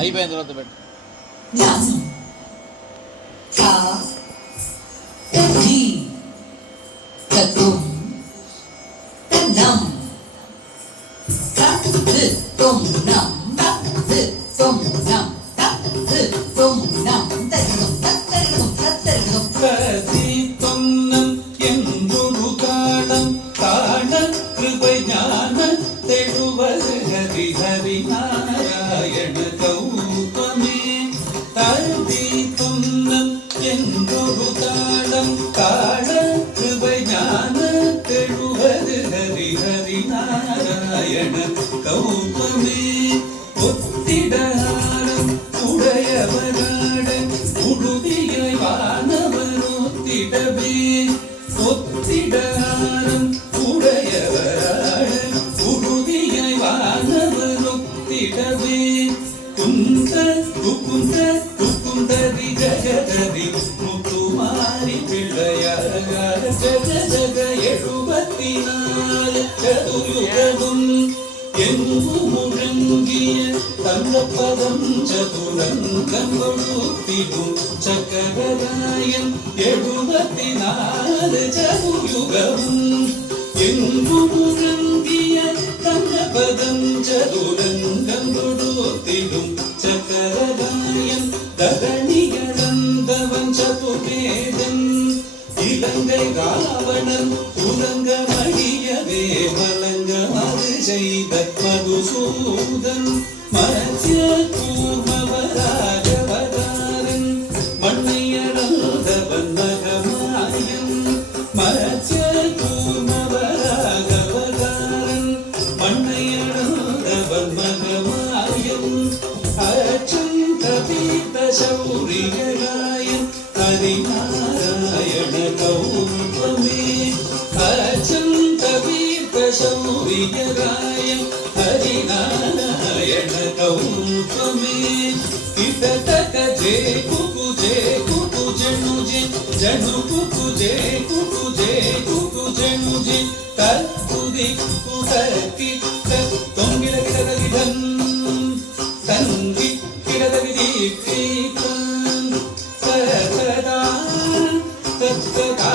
అయిపోయిన తర్వాత పెట్టు. தங்கப்பதம் சதுரங்கொழுத்திடும் சக்கரராயன் 74 சதுயுகமும் எங்கும் முழங்கிய தங்கப்பதம் சதுரங்கொழுத்திடும் சக்கரராயன் தரணிகளந்தவன் சதுர்வேதன் இலங்கை ராவணன் துலங்க மடியவே மலங்கமது செய்த மதுசூதன் மத்ய கூர்மவராஜவதாரன் மண்ணையடந்தவன் மகமாயன் மத்ய கூர்மவராஜவதாரன் மண்ணையடந்தவன் மகமாயன் அச்சந்த பீத சௌரியராயன் ஹரிநாராயண கௌபமே அச்சந்த பீத சௌரியராயன் ஹரிநாராயண கௌபமே கிட்டத்தட்ட ஜே குகு ஜெனு ஜெனு குகு ஜெனு ஜೆ தத்துதி குதக்கி தொங்கிட கிடதகிதன் தங்கி கிடதகிதி கீதன் சதா தத்ததா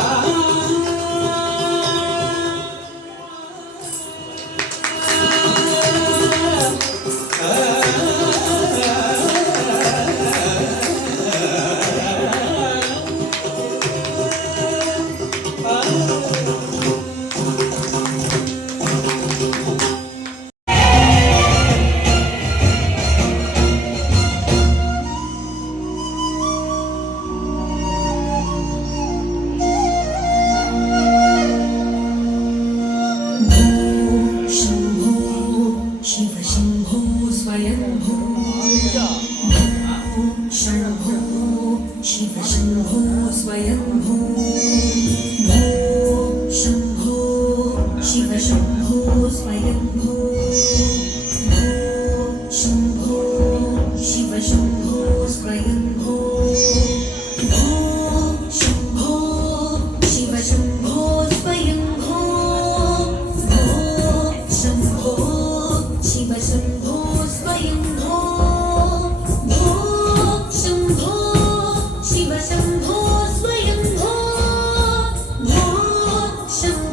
Shambho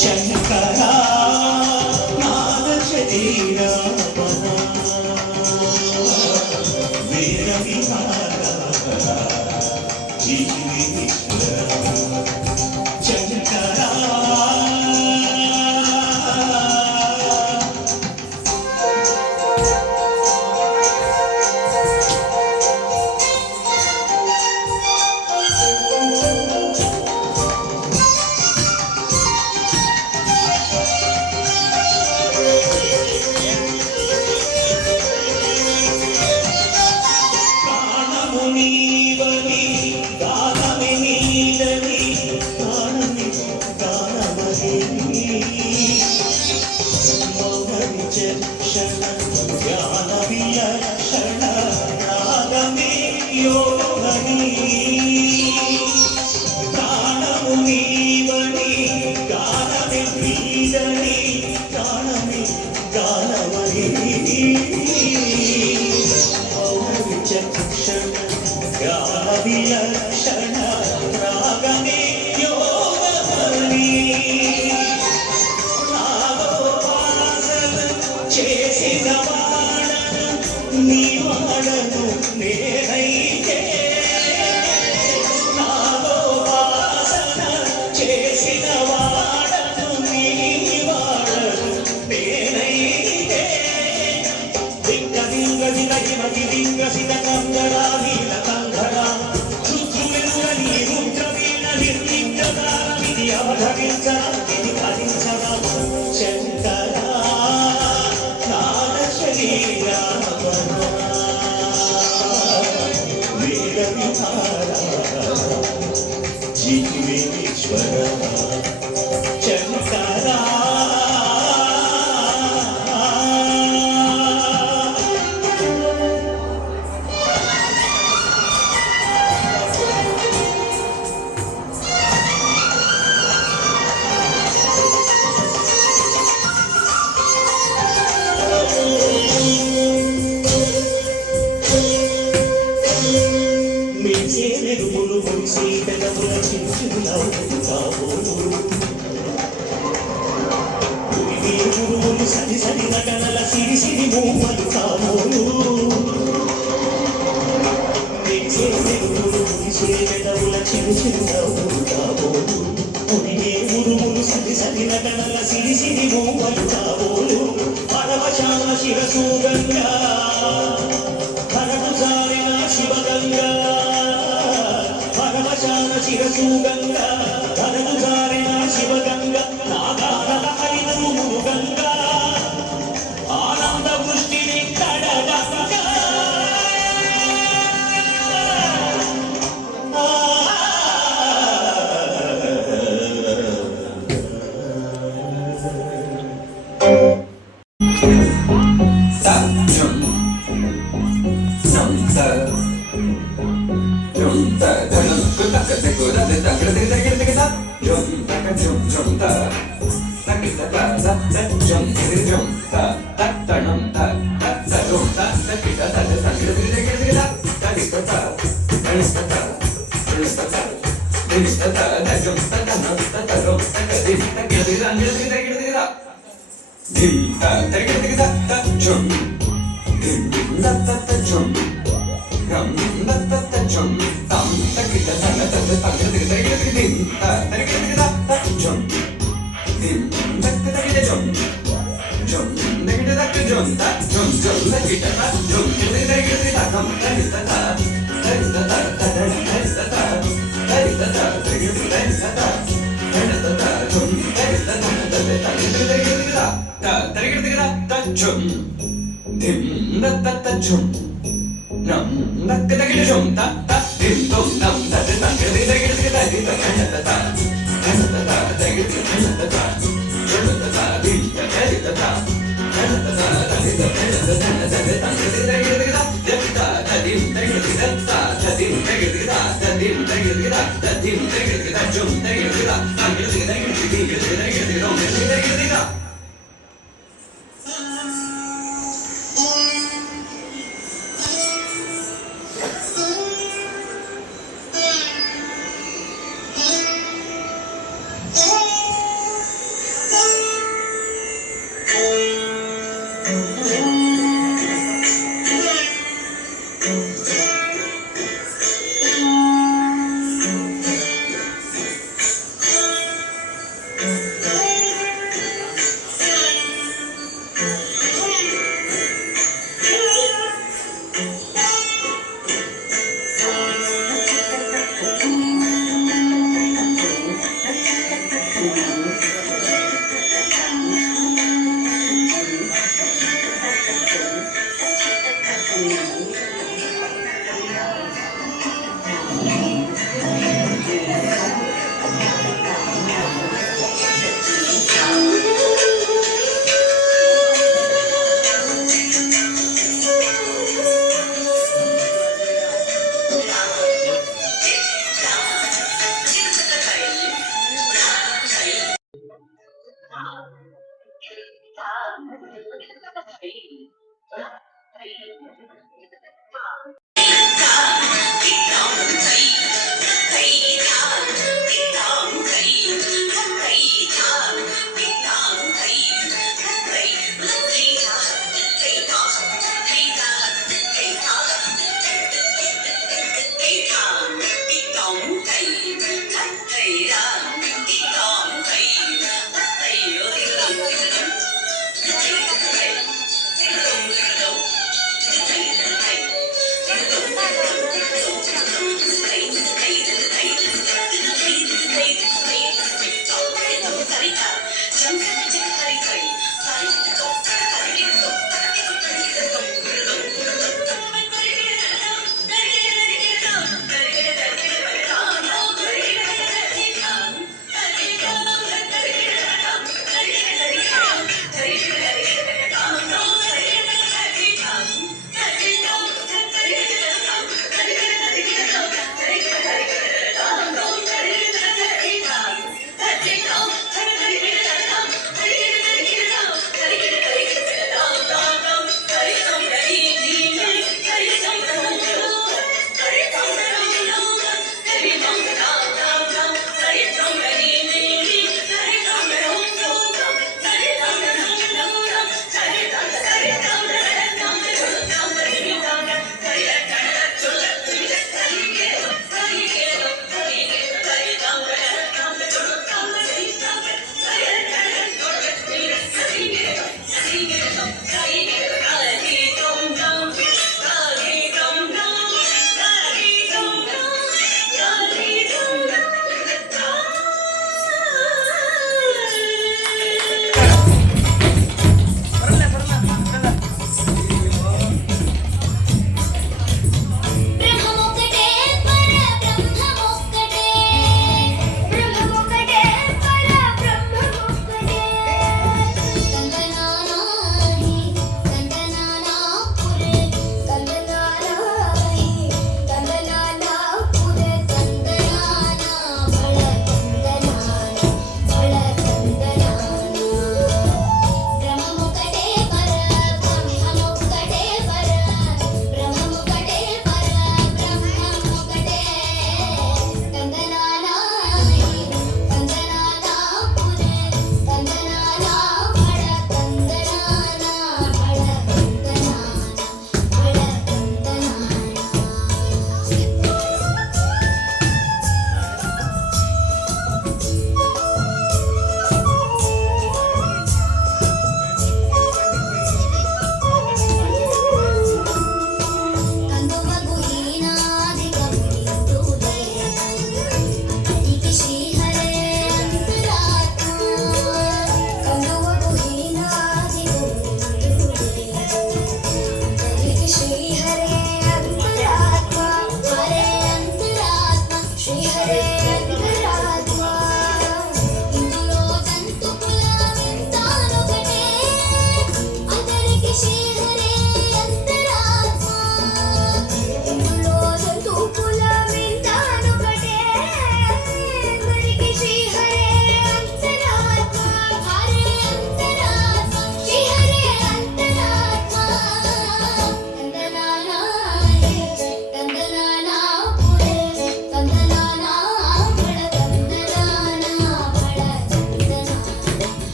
శంకరా నాద శరీరా వేద విహార జీవేశ్వర శంకరా విలక్షణ రాగమే యోగమణి నాగోపాసన చేసిన వాడను నీ వాడను నేనైతే నాగోపాసన చేసిన వాడను నీ వాడను నేనైతే దింగ దింగ దిగ దిమతి దింగ సిద కంగరా నీల కంగరా శంకరా నాద శరీరా వేద విహార జీవేశ్వర శంకరా మెరుపులు మురిసి పెదవుల చిరునవ్వులు సరి సరి నటనల సిరి సిరి మూమలు కాబోలు మెరుపులు మురిసి పెదవుల చిరునవ్వులు కాబోలు ఉరుములు సరి సరి నటనల సిరి సిరి మూమలు కాబోలు పరవశాన శిరసు గంగా హరము జారిన శివగంగా పరవశాన శిరసు గంగా హరము జారిన శివగంగా నాగాల హరినము గంగా ఆనంద వృష్టిని కడగంగా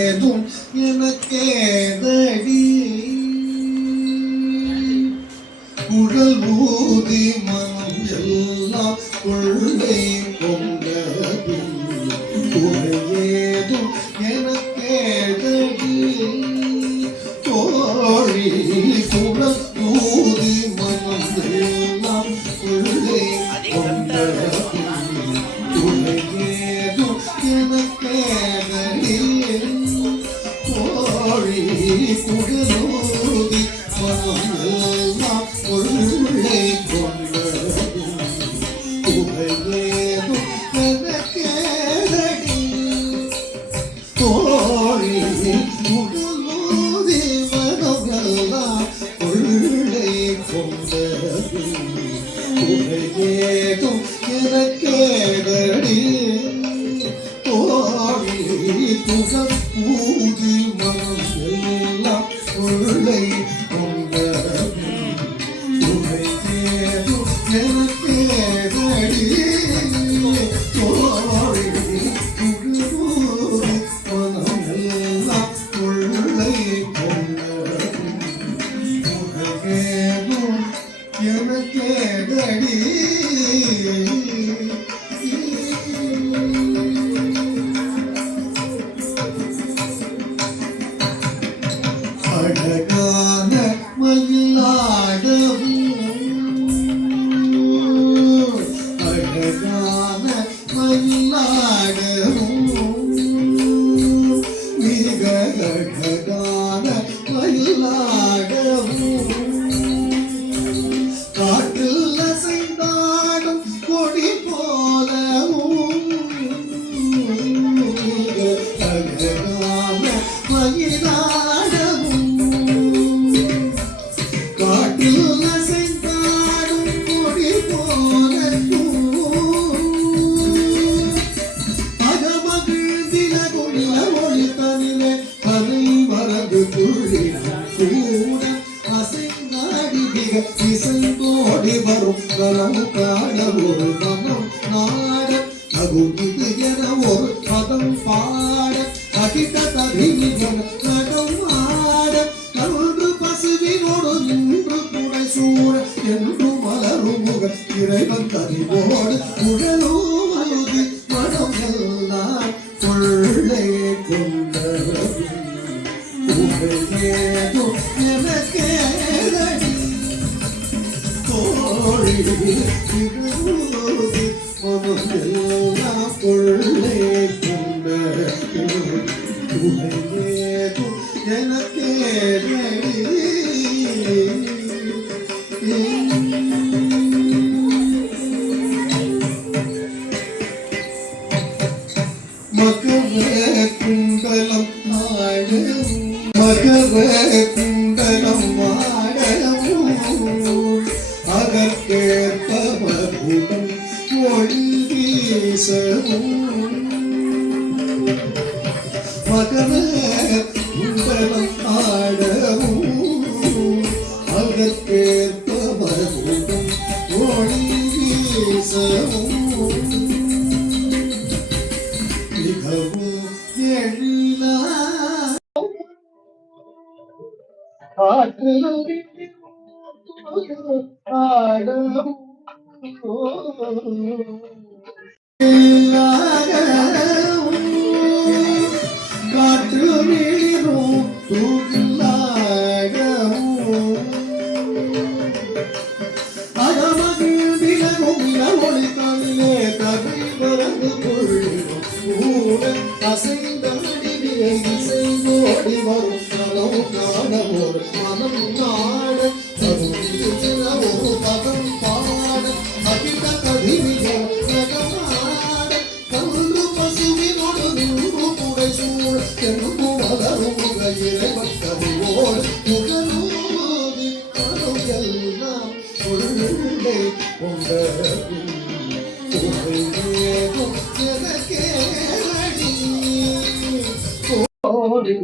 ஏதும் எனக்கேதடி குழல் ஊதி மனம் எல்லாம் கொள்ளை கொண்டது ஏதும் எனக்கேதடி தோழி குழல் ஊதி மனம் எல்லாம் கொள்ளை கொண்டது ஏதும் எனக்கேதடி தோழி குழலூதி மனம் எல்லாம் கொள்ளை கொண்டது ஏதும் எனக்கேதடி தோழி குழலூதி மனம் எல்லாம் கொள்ளை கொண்டது ஏதும் எனக்கேதடி தோழி புகழ் பூதி மனம் எல்லாம் கொள்ளை கொண்டது ஏதும் எனக்கேதடி தோழி புகழூதி மனம் எல்லாம் கொள்ளை கொண்டது ஏதும் எனக்கேதடி அழகான மயிலாடவும் அழகான மயிலாடவும் மிக அழகான மயிலாடவும் காற்றில் அசைந்தாடும் கொடி போலவும் மிக அழகான மயிலாடவும் காற்றில் அசைந்தாடும் கொடி போலவும் அகமகிழ்ந்தில கொள்ள ஒளி தனிலே கதை மரபு துள்ளி கூட அசைந்தாடி மிக இசைந்தோடி வரும் கலம் காண ஒரு மனம் நாட அகுதிது என ஒரு பதம் பாட அகிட்ட தரிவிகன நகம் ஆட கருண்டு பசுவினோடு நின்று துணை சூழ என்று மலரும் முக இறைவன் தரிவோடு குழலூதி மனம் எல்லாம் கொள்ளை கொண்டது ஏதோ எனக்கேதடி தோழி புகழூதி மனம் எல்லாம் கொள்ளை கொண்டது ஏதோ எனக்கேதடி மகர குண்டலம் ஆடவும் மகர குண்டலம் ஆடவும் அதற்கேற்பவரும் ஒளி வீசவும் மகர குண்டலம் ஆடவும் அதற்கேற்பவரும் ஒளி வீசவும் மிகவும் எழிலா ஆடவும் காற்று நீரும் தூக்கிலாகவும் அகமகிழ்ந்திலும் ஒளி தனிலே தகை பறந்து கொள்ளும் கூட அசைந்தாடி விரை இசைந்தோடி வரும் நலம் காண ஒரு மனம் நாட ஒரு பதம் பாட அகிட்ட கதிரிகள் நகமாட கருண்டு பசுவினோடு நின்று புடை சூழ என்று வளரும் முக இறைவன் கதிவோடு புகழூதி மனம் எல்லாம் கொள்ளை கொண்டது ஏதும் எனக்கேதடி தோழி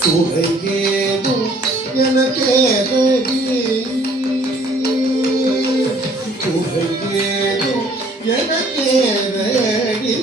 சுவையேதும் எனக்கு எனக்கேதடி உனக்கேதும் எனக்கேதடி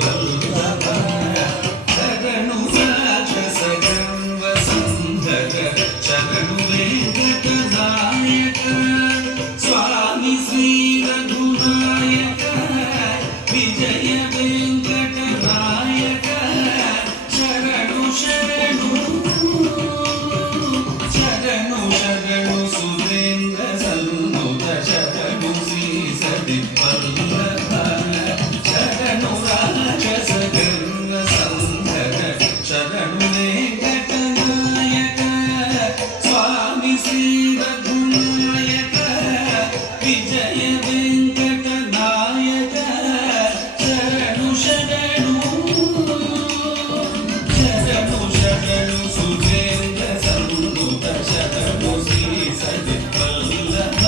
ವಲ್ಲಭ ಶರಣು ರಾಜಸ ಗಂವ ಸಂಧರ ಶರಣು ವೆಂಕಟ ನಾಯಕ ಸ್ವಾಮಿ ಶ್ರೀ ರಘುನಾಯಕ ವಿಜಯ ವೆಂಕಟ ನಾಯಕ ಶರಣು ಶರಣು ಶರಣು ಶರಣು ಸುರೇಂದ್ರ ಸನ್ನುತ ಶರಣು ಶ್ರೀ ಸದಿ ವಲ್ಲಭ ಶರಣು ರಾಜಸ ಗಂವ ಸಂಧರ ಶರಣು ವೆಂಕಟ ನಾಯಕ ಸ್ವಾಮಿ ಶ್ರೀ ರಘುನಾಯಕ ವಿಜಯ ವೆಂಕಟ ನಾಯಕ ಶರಣು ಶರಣು ಶರಣು ಶರಣು ಸುರೇಂದ್ರ ಸನ್ನುತ ಶರಣು ಶ್ರೀ ಸದಿ ವಲ್ಲಭ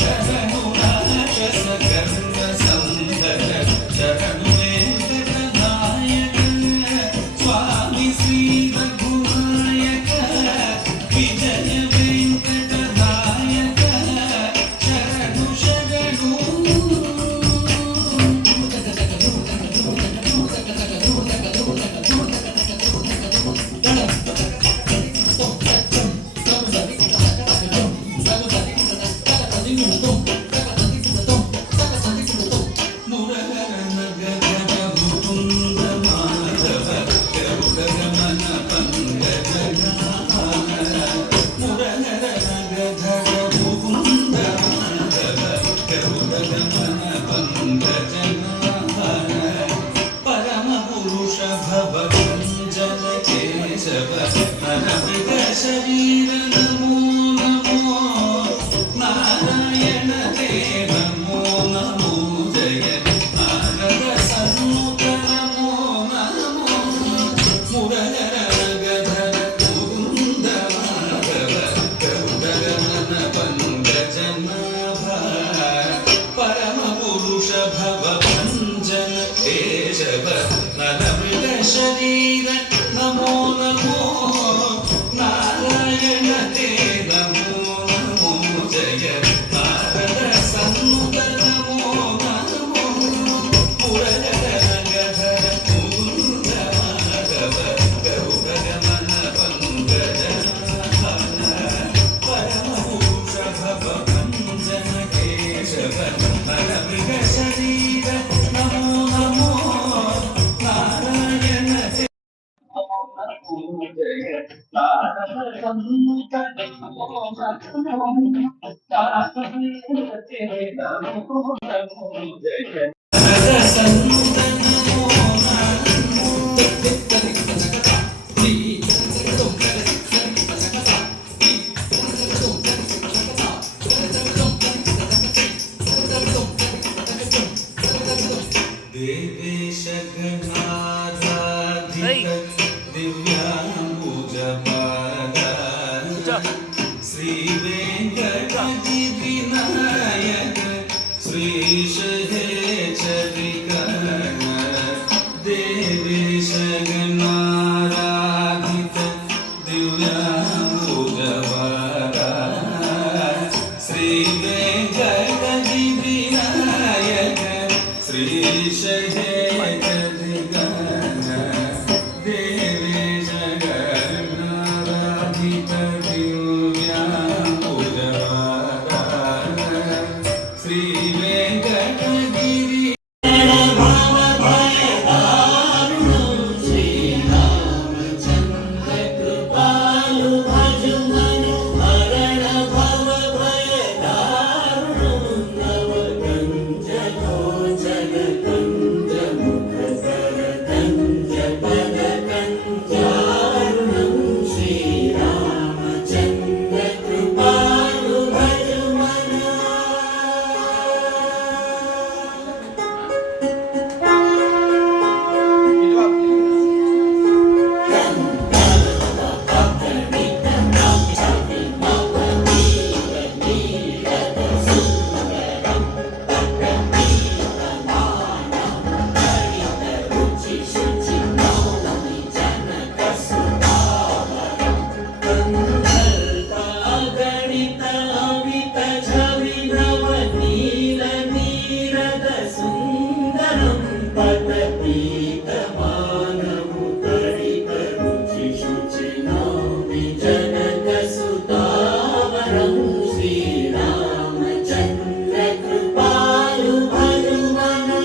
ಶರಣು ರಾಜಸ ಗಂವ ಸಂಧರ ಶರಣು ವೆಂಕಟ ನಾಯಕ ಸ್ವಾಮಿ ಶ್ರೀ ರಘುನಾಯಕ ವಿಜಯ ವೆಂಕಟ ನಾಯಕ ಶರಣು ಶರಣು ಮುರಹರ ನಗರ ಮುಕುಂದ ಮಾಧವ ಗರುಡ ಗಮನ ಪಂಕಜನಾಭ ಮುರಹರ ನಗರ ಮುಕುಂದ ಮಾಧವ ಗರುಡ ಗಮನ ಪಂಕಜನಾಭ ಪರಮ ಪುರುಷ ಭವ ಭಂಜನ ಕೇಶವ ನರಮೃಗ ಶರೀರ ನಮೋ ನಮೋ ನಾರಾಯಣ ತೇ ನಮೋ ನಮೋ ಜಯ ನಾರದ ಸನ್ನುತ ನಮೋ ನಮೋ ಮುರಹರ ನಗಧರ ಮುಕುಂದ ಮಾಧವ ಗರುಡ ಗಮನ ಪಂಕಜನಾಭ ಪರಮ ಪುರುಷ ಭವ ಭಂಜನ ಕೇಶವ ನರಮೃಗ ಶರೀರ ನಮೋ ನಮೋ ನಾರಾಯಣ ತೇ ನಮೋ ನಮೋ ಜಯ ನಾರದ ಸನ್ನುತ ನಮೋ ನಮೋ ಮುರಹರ ನಗಧರ ಮುಕುಂದ ಮಾಧವ ಗರುಡ ಗಮನ ಪಂಕಜನಾಭ ಪರಮ ಪುರುಷ ಭವ ಭಂಜನ ಕೇಶವ ನರಮೃಗ ಶರೀರ ನಮೋ ನಮೋ ನಾರಾಯಣ ತೇ ಜಯ ನಾರದ ಸನ್ನುತ ನಮೋ ನಮೋ ಜಯ ನಾರದ ಸನ್ನುತ ನಮೋ ನಮೋ ದೇವೇಶ ಗಣಾಧಾಧಿಕ ದಿವ್ಯಾಂಬುಜಪಾದ ಶ್ರೀ ವೆಂಕಟಗಿರಿ ನಾಯಕ ಶ್ರೀಶ ಹೇ ಚರಿಕರಣ पीतमानमु करितरुचिशुचिनोमि जनकसुतावरं श्रीरामचन्द्र कृपालु हनुमना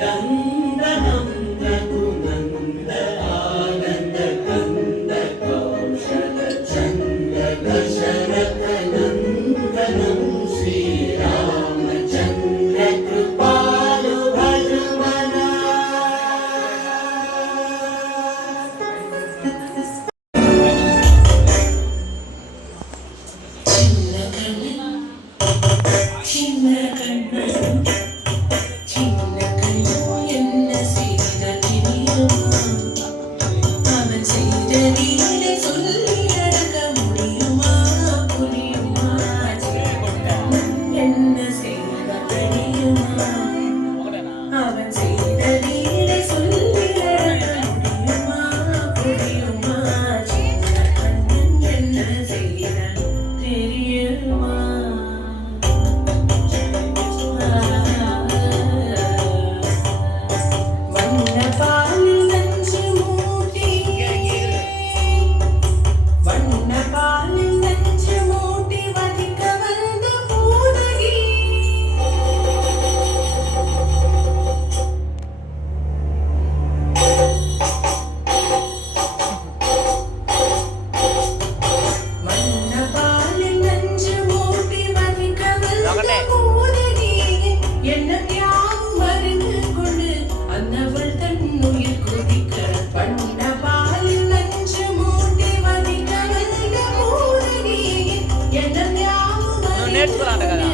कंदनं रघुनंद आनंद कंद कौशल चंद्र दशरथ नंदनं श्रीरामचंद्र कृपालु भजमना నేర్చుకున్నాను కదా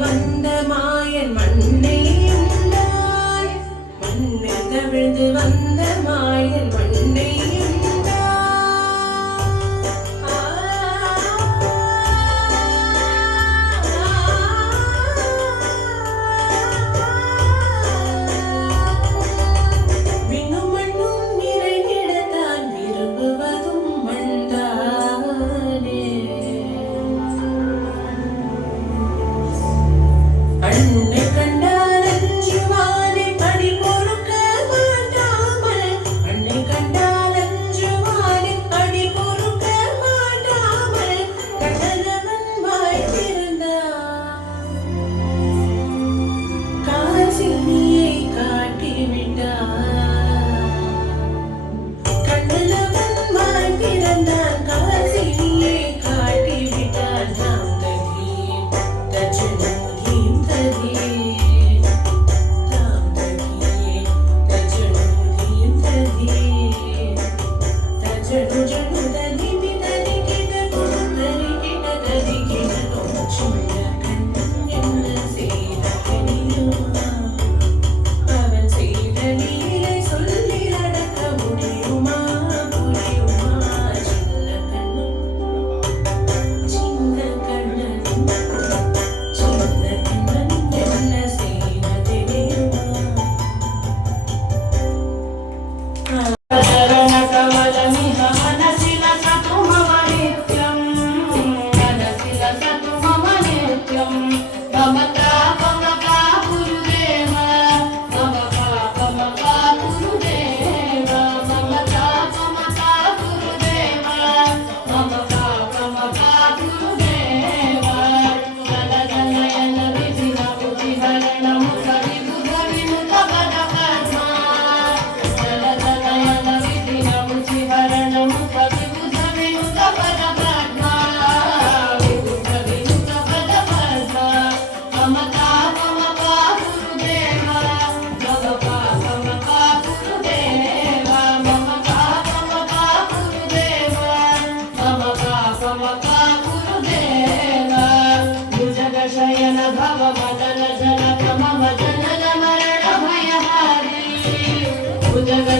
வந்த மாயன் மண்ணே உண்டாய் மண்ணில் தவிழ்ந்து வந்த மாயன் மண்ணே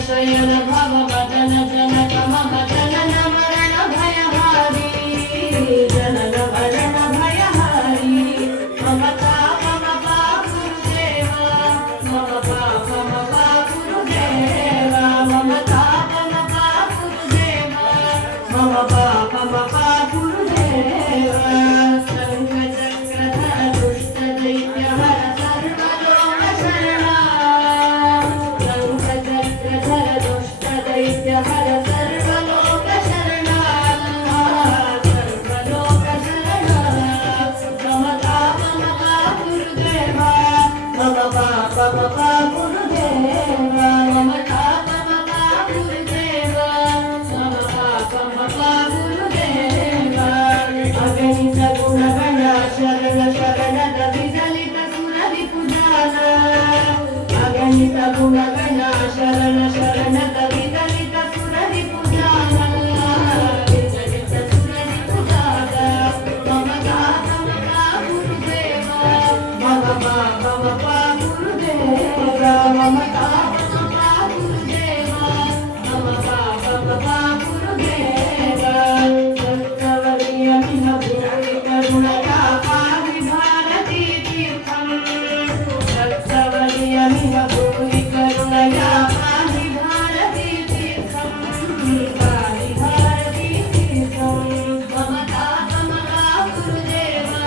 शयन भव भजन जनक मम जनन मरण भयहारी जनन मरण भयहारी मम ताप गुरुदेवा मम पाप गुरुदेवा मम ताप गुरुदेवा मम पाप गुरुदेवा शङ्खचक्रधर दुष्ट दैत्य हर सर्वलोक शरणा शङ्खचक्रधर दुष्ट दैत्य हर सर्वलोक शरणा सर्वलोक शरणा मम ताप गुरुदेवा मम पाप गुरुदेवा मम ताप गुरुदेवा मम पाप गुरुदेवा अगणित गुणगण शरण शरणद विदलित सुररिपुजान अगणित गुणगण शरण शरणद विदलित सुररिपुजान विदलित सुररिपुजान मम ताप गुरुदेवा मम पाप गुरुदेवा मम ताप गुरुदेवा मम पाप गुरुदेवा सत्सवर्यमिह भूरि करुणया पाहि भारती तीर्थम् सत्सवर्यमिह भूरि करुणया पाहि भारती तीर्थम् पाहि भारती तीर्थम् मम ताप गुरुदेवा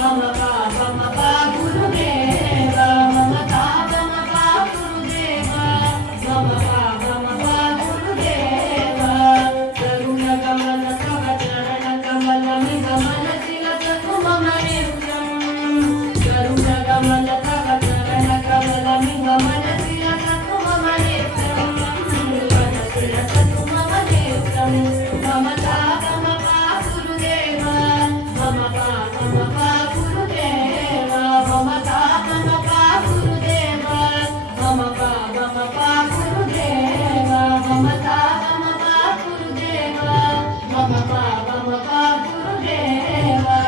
मम पाप गुरुदेवा मम ताप गुरुदेवा मम पाप गुरुदेवा करुणगमन तव चरण कमलमिह मनसि लसतु मम नित्यम् करुणगमन तव चरण कमलमिह मनसि लसतु मम नित्यम् मनसि लसतु मम नित्यम् मम ताप गुरुदेवा मम पाप गुरुदेवा मम ताप गुरुदेवा मम पाप गुरुदेवा मम ताप गुरुदेवा मम पाप गुरुदेवा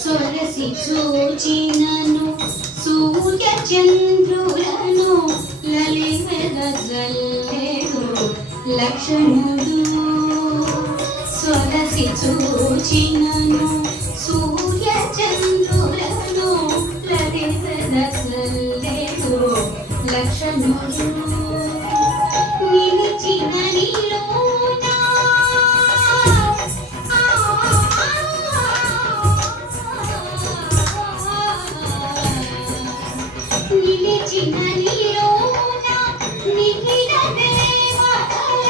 సొలసి చూచినను సూర్య చంద్రులను లలివెదజల్లేడు లక్షణుడు సొలసి చూచినను సూర్య చంద్రులను లలివెదజల్లేడు లక్షణుడు నిలిచిన నీలోనా నిలిచిన నీలోన నిఖిల దేవతల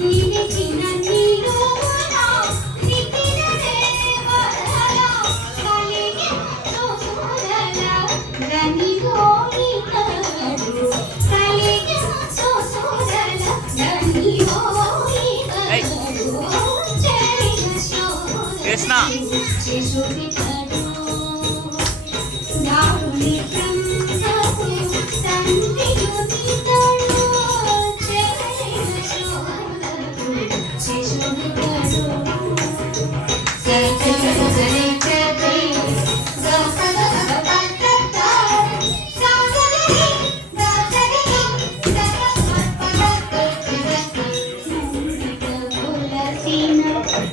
నిలిచిన నీలోన నిఖిల దేవతల కలిగి సోదల గని గోయితడు కలిగి సోదల గని గోయితడు జయ కృష్ణ శిశువితడు దారుని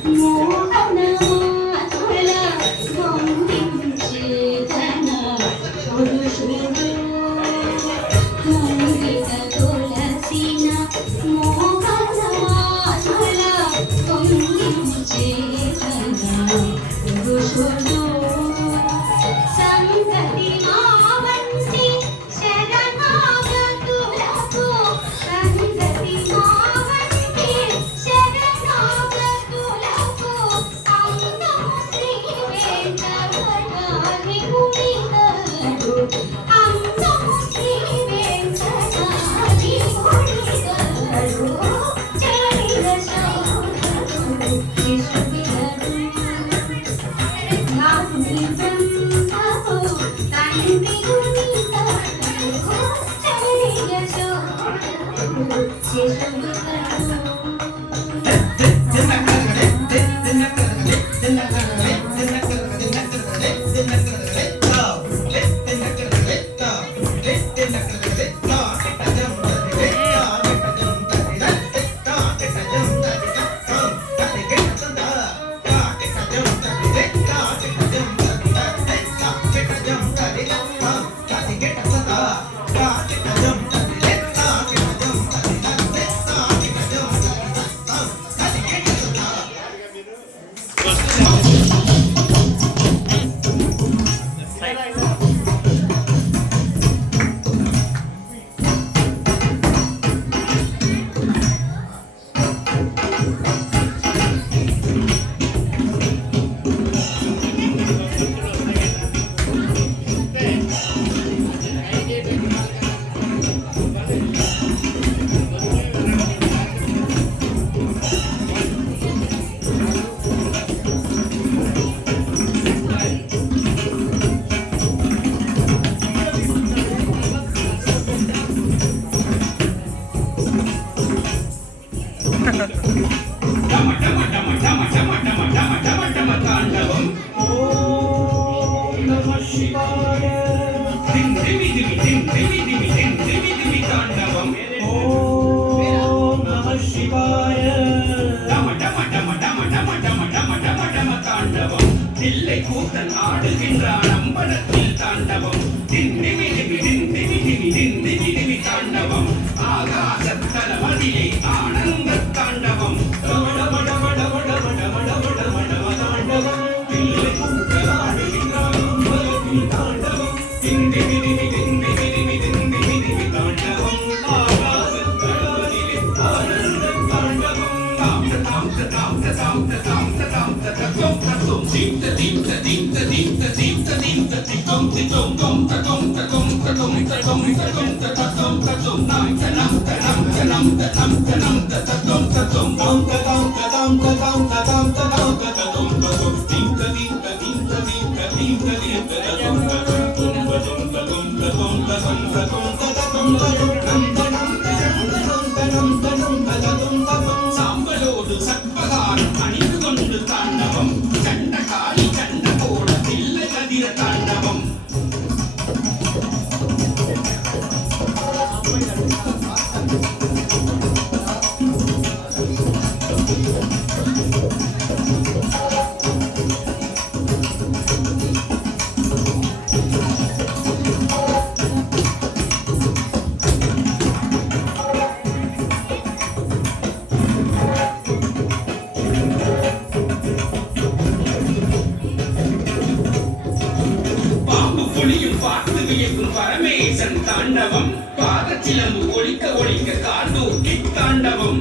మోహన మాతుల தில்லை கூத்தன் ஆடுகின்றான் அம்பலத்தில் தாண்டவம் திண்ணிமி திமி திண்ணிமி திமி திண்ணிமி திமி தாண்டவம் ஆகாச தலமதிலே ஆனந்த தாண்டவம் தில்லை கூத்தன் ஆடுகின்றான் அம்பலத்தில் தாண்டவம் திண்ணிமி திமி திண்ணிமி திமி திண்ணிமி திமி தாண்டவம் ஆகாச தலமதிலே ஆனந்த தாண்டவம் தாம் தாம் தாம் தாம் தாம் தாம் தாம் தாம் Dinta dinta dinta dinta dinta dinta tikom tikom kom takom takom takom takom takom takom takom nam tanam tanam tanam tanam tanam takom takom tom takom takom takom takom takom takom takom dinta dinta dinta dinta dinta dinta takom takom takom takom takom takom takom takom takom tanam tanam tanam tanam takom takom சாம்பலோடு சற்பகாரம் அணிந்து கொண்டு தாண்டவம் சண்டகாளி சண்ட போட தில்லை கதிர தாண்டவம் பார்த்து வியக்கும் பரமேசன் தாண்டவம் பாதச்சிலம்பு ஒழிக்க ஒழிக்க கார்தூக்கி தாண்டவம்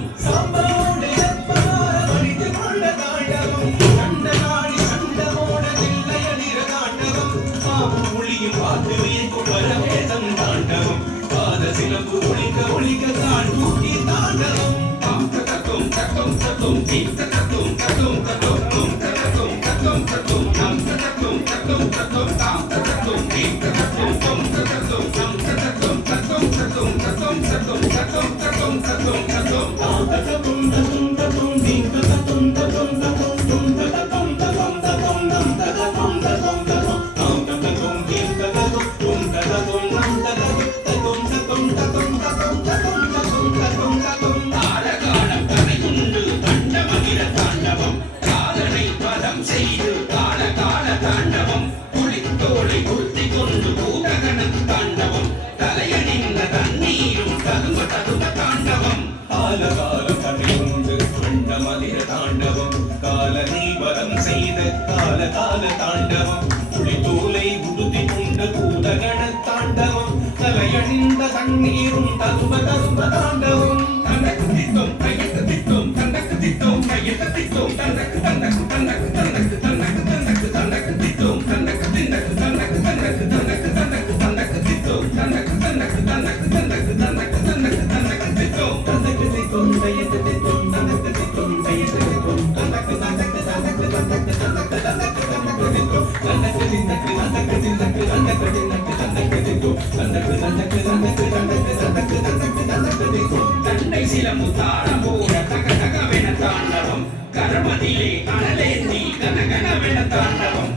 பார்த்து வியக்கும் பரமேசன் தாண்டவம் பாதச்சிலம்பு ஒழிக்க ஒழிக்க கார்தூக்கி தாண்டவம் தாம் தக்கும் தக்கும் தக்கும் தீம் தக்கும் தக்கும் தக்கும் தக்கும் தக்கும் தக்கும் நம் தக்கும் தக்கும் தக்கும் தாம் தக்கும் தீம் தக்கும் தக்கும் தக்கும் நம் தக்கும் தக்கும் தக்கும் தக்கும் தக்கும் தக்கும் தக்கும் தக்கும் தக்கும் தாம் தக்கும் தக்கும் தக்கும் தீம் தக்கும் தக்கும் தக்கும் தும் தக்கும் தக்கும் தக்கும் நம் தக்கும் தக்கும் தக்கும் தாம் தக்கும் தீம் தக்கும் தும் தக்கும் நம் தக்கும் தக்கும் தக்கும் தக்கும் தக்கும் தக்கும் தக்கும் தக்கும் காலகாலம் தனை உண்டு தண்டமகிர தாண்டவம் காதனை பதம் செய்து கால கால தாண்டவம் புலித்தோலை குத்தி கொண்டு பூதகன தாண்டவம் தலையணிந்த தண்ணீரும் ததும ததும தாண்டவம் காலகாலம் தனை உண்டு தண்டமகிர தாண்டவம் காலனை பதம் செய்த கால கால தாண்டவம் புலித்தோலை உடுத்தி கொண்டு பூதகன தாண்டவம் தலையணிந்த தண்ணீரும் ததும ததும தாண்டவம் தனக்கு திட்டம் கையெழுத்து திட்டம் தனக்கு திட்டம் கையெழுத்து திட்டம் தனக்கு தனக்கு தனக்கு தனக்கு தனக்கு தனக்கு தனக்கு திட்டம் தனக்கு தினக்கு தனக்கு தனக்கு தனக்கு தனக்கு தனக்கு திட்டம் தனக்கு தனக்கு தனக்கு தனக்கு தனக்கு தனக்கு தனக்கு திட்டம் தனக்கு திட்டம் கையெழுத்து திட்டம் தனக்கு திட்டம் கையெழுத்து திட்டம் தனக்கு தனக்கு தனக்கு தனக்கு தனக்கு தனக்கு தனக்கு திட்டம் தனக்கு தினக்கு தனக்கு தினக்கு தனக்கு தினக்கு தனக்கு திட்டம் தனக்கு தனக்கு தனக்கு தனக்கு தனக்கு தனக்கு தனக்கு திட்டம் தன்னை சிலம்பு தாளம் போட தக தகவென தாண்டவம் கரமதிலே அனலேந்தி கனகனவென தாண்டவம்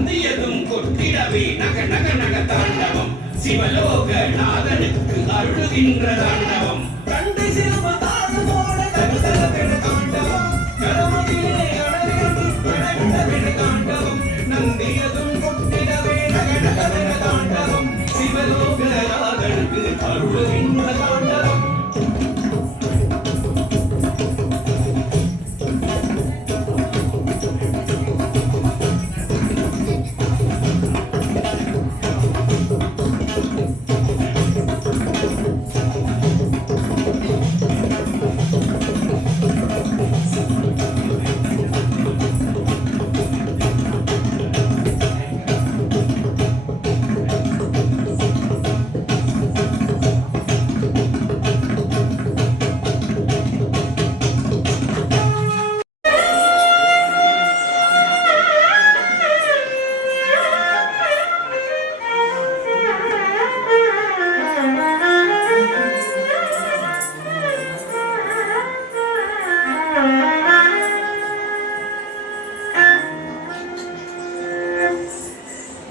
நந்தியதும் கொட்டிடவே நக நக நக தாண்டவம் சிவலோகநாதனுக்கு அருளுகின்ற தாண்டவம் கண்டை சிலம்பு தாண்டவோட கருதல தாண்டவம் கரமதிலே அழகு கடகட தாண்டவம் நந்தியதும் கொட்டிடவே நக நக நக தாண்டவம் சிவலோகநாதனுக்கு அருளுகின்ற தாண்டவம்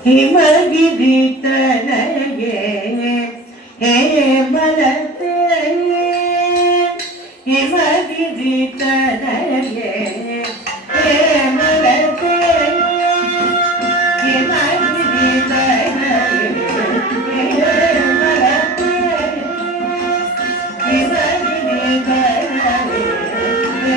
ಹಿಮಗಿರಿ ತನಗೆ ಹೇಮಲತೆ ಹಿಮಗಿರಿ ತನಗೆ ಹೇಮಲತೆ ಹಿಮಗಿರಿ ತನಗೆ ಹೇಮಲತೆ ಹಿಮಗಿರಿ ತನಗೆ ಹೇಮಲತೆ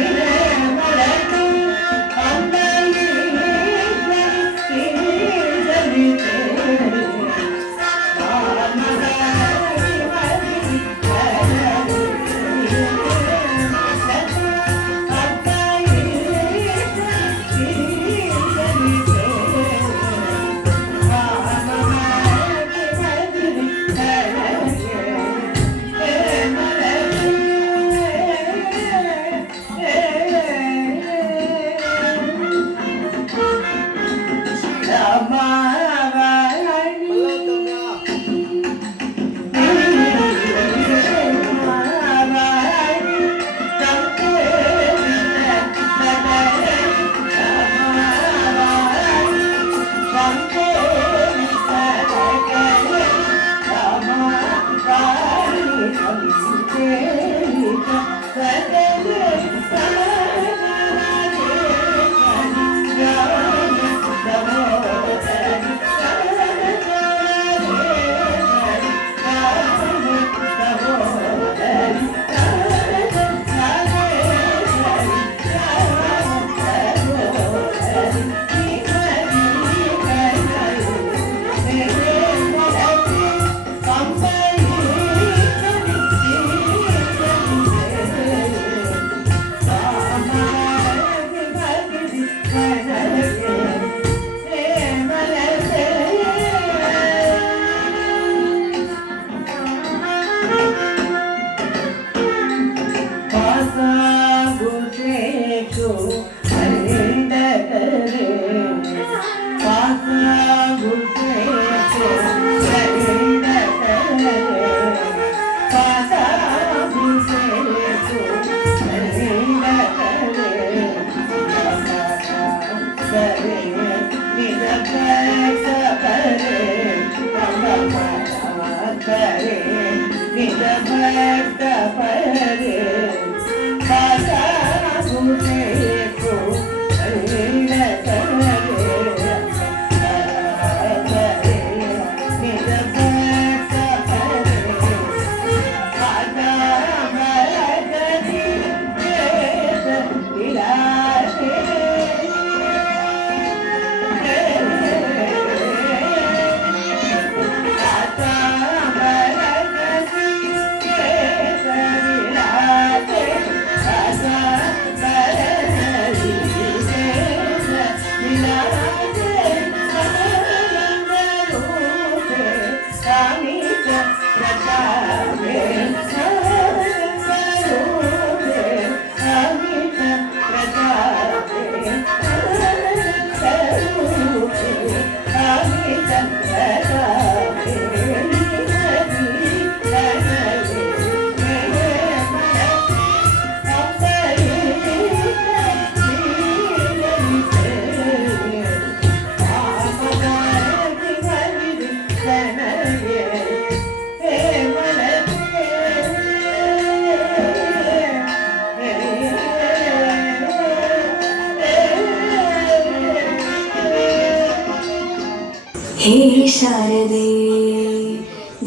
ಶಾರದೆ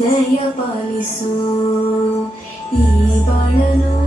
ದಯ ಪಾಲಿಸು ಈ ಬಾಳನು